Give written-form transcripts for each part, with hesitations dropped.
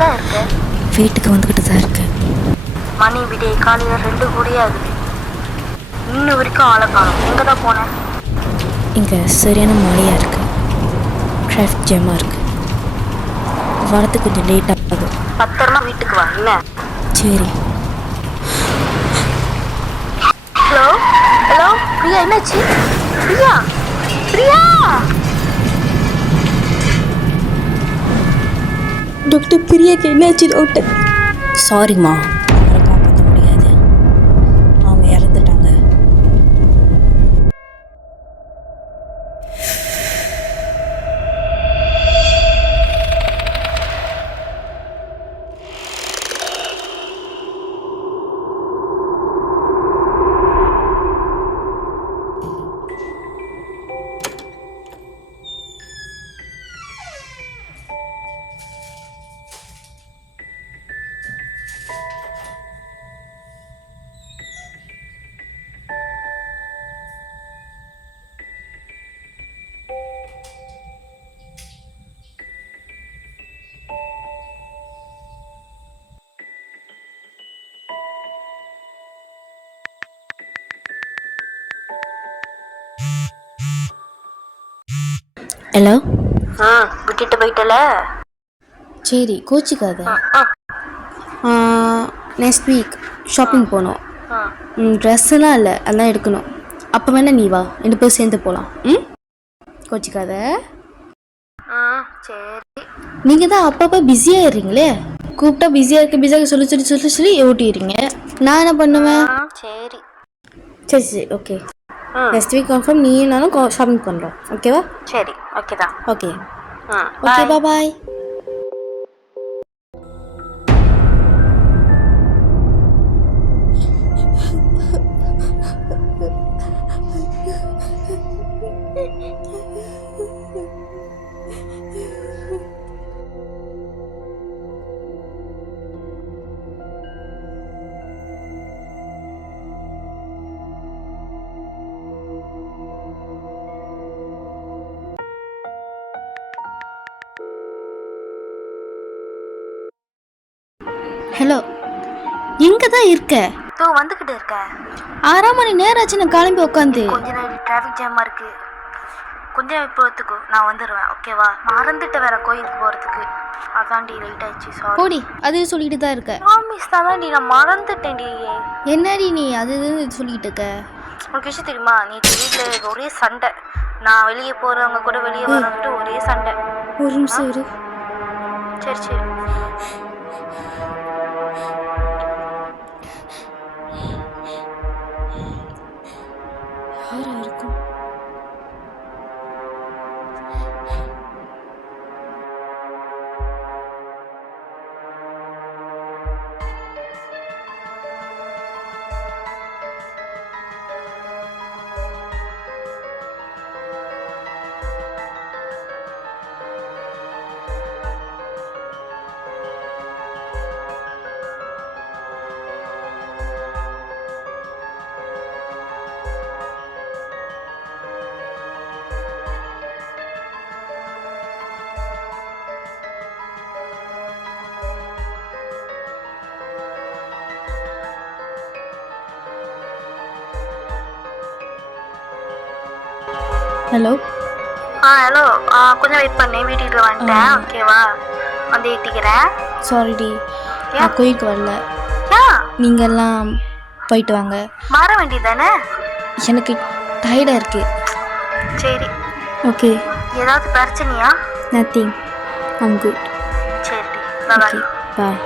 தான் இருக்கு? வீட்டுக்கு வந்துக்கிட்டு தான் இருக்கு. மணி விடிய காலையில் 2 கூடியே ஆகுது. இன்னும் வரைக்கும் ஆளை காணும். எங்கே தான் போனேன்? இங்கே சரியான மழையாக இருக்குது, டிராஃபிக் ஜாமாக இருக்குது, வரத்துக்கு கொஞ்சம் லேட்டாக ஆகும். பத்திரமா வீட்டுக்கு வா. என்ன? சரி. ஹலோ ஹலோ பிரியா, என்னாச்சு? பிரியா பிரியா டாக்டர், பிரியாக்கு என்னாச்சு டாக்டர்? சாரிம்மா, அவரை காப்பாற்ற முடியாது, அவங்க இறந்துட்டாங்க. ஹலோ. விட்டுட்டு போயிட்டல. சரி, கோச்சிக்காத. நெக்ஸ்ட் வீக் ஷாப்பிங் போகணும். ட்ரெஸ்ஸெல்லாம் இல்லை, அதெல்லாம் எடுக்கணும். அப்போ வேணா நீ வா, 2 பேரும் சேர்ந்து போகலாம். கோச்சிக்காத. சரி. நீங்கள் தான் அப்பப்போ பிஸியாகிடுறீங்களே, கூப்பிட்டா பிஸியாக சொல்லி ஓட்டிடுறீங்க. நான் என்ன பண்ணுவேன்? சரி சரி சரி, ஓகே. நெக்ஸ்ட் வீக் கன்ஃபார்ம் நீயும் நானும் ஷாப்பிங் பண்ணுறோம், ஓகேவா? சரி, ஓகே தான். ஓகே ஓகே, பாய். ஹலோ, எங்கே தான் இருக்க? வந்துக்கிட்டு இருக்க. 6 மணி நேரம் ஆச்சு நான் கிளம்பி உட்காந்து. கொஞ்ச நேரம் டிராஃபிக் ஜாமாக இருக்கு. கொஞ்ச நேரம் போகிறதுக்கு நான் வந்துடுவேன், ஓகேவா? மறந்துட்டு வேற கோயிலுக்கு போகிறதுக்கு, அதான்டி லேட் ஆயிடுச்சு. சாரி. போடி, அது சொல்லிட்டு தான் இருக்க. மிஸ் தான்டி, நான் மறந்துட்டேன்டி. என்னடி நீ அது சொல்லிட்டு இருக்க? உனக்கு விஷயம் தெரியுமா? நீ வீட்டில் ஒரே சண்டை. நான் வெளியே போகிறவங்க கூட வெளியே வரவங்கிட்டு ஒரே சண்டை. ஒரு நிமிஷம் இரு. சரி சரி. யாரா இருக்கும்? ஹலோ. ஹலோ. கொஞ்சம் வெயிட் பண்ணு, வீட்டுக்கு வந்துட்டேன், ஓகேவா? வந்து ஏற்றிக்கிறேன். சாரிடி, நான் கோயிலுக்கு வரல. நீங்கள்லாம் போயிட்டு வாங்க. மாற வேண்டியது தானே? எனக்கு டயர்டாக இருக்கு. சரி, ஓகே. ஏதாவது பிரச்சனையா? Nothing, I'm good. சரி, பாய். பாய்.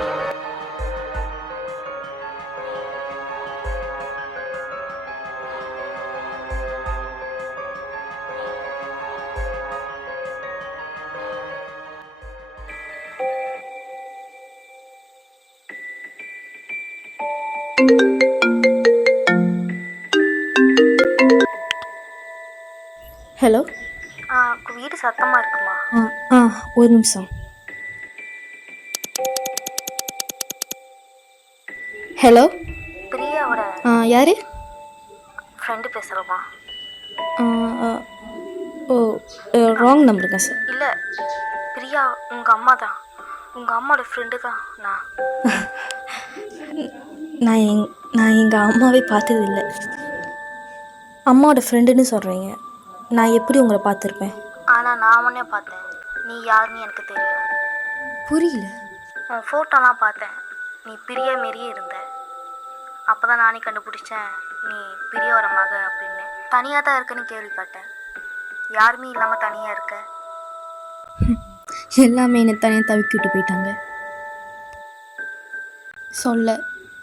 ஹலோ. வீடு சத்தமாக இருக்குமா? ஒரு நிமிஷம். ஹலோ. பிரியாவோட யாரு? ஃப்ரெண்டு பேசுகிறோமா? ஓ, ராங் நம்பருங்க சார். இல்லை, பிரியா உங்கள் அம்மா தான். உங்கள் அம்மாவோட ஃப்ரெண்டு தான் நான். நான் எங்கள் அம்மாவே பார்த்ததில்ல. அம்மாவோட ஃப்ரெண்டுன்னு சொல்கிறீங்க, நான் எப்படி உங்களை பார்த்துருப்பேன்? ஆனால் நான் உடனே பார்த்தேன், நீ யாருன்னு எனக்கு தெரியும். புரியல. உன் ஃபோட்டோலாம் பார்த்தேன், நீ பிரிய மாரியே இருந்த. அப்போ தான் நானே கண்டுபிடிச்சேன் நீ பிரியோட மக அப்படின்னு. தனியாக தான் இருக்கன்னு கேள்விப்பட்டேன், யாருமே இல்லாமல் தனியாக இருக்க. எல்லாமே என்னை தனியாக தவிக்கி விட்டு போயிட்டாங்க. சொல்ல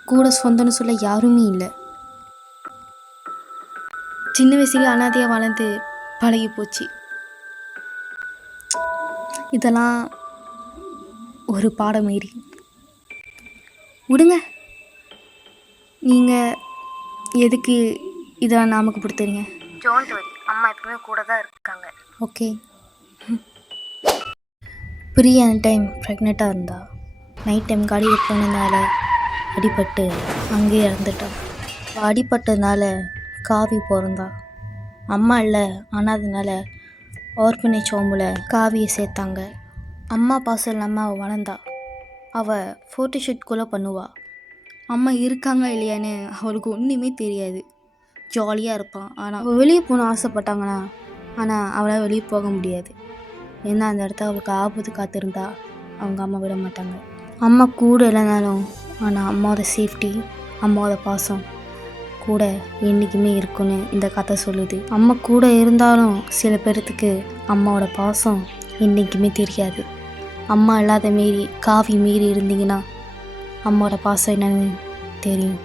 கூட சொந்தம்னு சொல்ல யாருமே இல்லை. சின்ன வயசுலேயே அனாதையாக வளர்ந்து பழகி போச்சு. இதெல்லாம் ஒரு பாடம் மாரி. விடுங்க, நீங்கள் எதுக்கு இதெல்லாம் நாமக்கு கொடுத்துறீங்க? டோன்ட் வரி, அம்மா எப்பவுமே கூட தான் இருக்காங்க. ஓகே. பிரியா டைம் ப்ரெக்னெண்ட்டாக இருந்தா. நைட் டைம் காடியில் போனதுனால அடிபட்டு அங்கேயே இறந்துட்டான். அடிபட்டதுனால காவி பிறந்தா. அம்மா இல்லை, ஆனால் அதனால ஆர்ஃபனேஜ் ஹோமில் காவியை சேர்த்தாங்க. அம்மா பாசம் இல்லாமல் அவள் வளர்ந்தா. அவள் ஃபோட்டோஷூட் கூட பண்ணுவாள். அம்மா இருக்காங்க இல்லையான்னு அவளுக்கு ஒன்றுமே தெரியாது. ஜாலியாக இருப்பான். ஆனால் அவள் வெளியே போகணும் ஆசைப்பட்டாங்கன்னா, ஆனால் அவளால் வெளியே போக முடியாது. ஏன்னா அந்த இடத்த அவளுக்கு ஆபத்து காத்திருந்தா அவங்க அம்மா விட மாட்டாங்க. அம்மா கூட இல்லைனாலும் ஆனால் அம்மாவோட சேஃப்டி, அம்மாவோட பாசம் கூட என்றைக்குமே இருக்குன்னு இந்த கதை சொல்லுது. அம்மா கூட இருந்தாலும் சில பேர்த்துக்கு அம்மாவோட பாசம் என்றைக்குமே தெரியாது. அம்மா இல்லாத மாரி காவி மீறி இருந்தீங்கன்னா அம்மாவோட பாசம் என்னன்னு தெரியும்.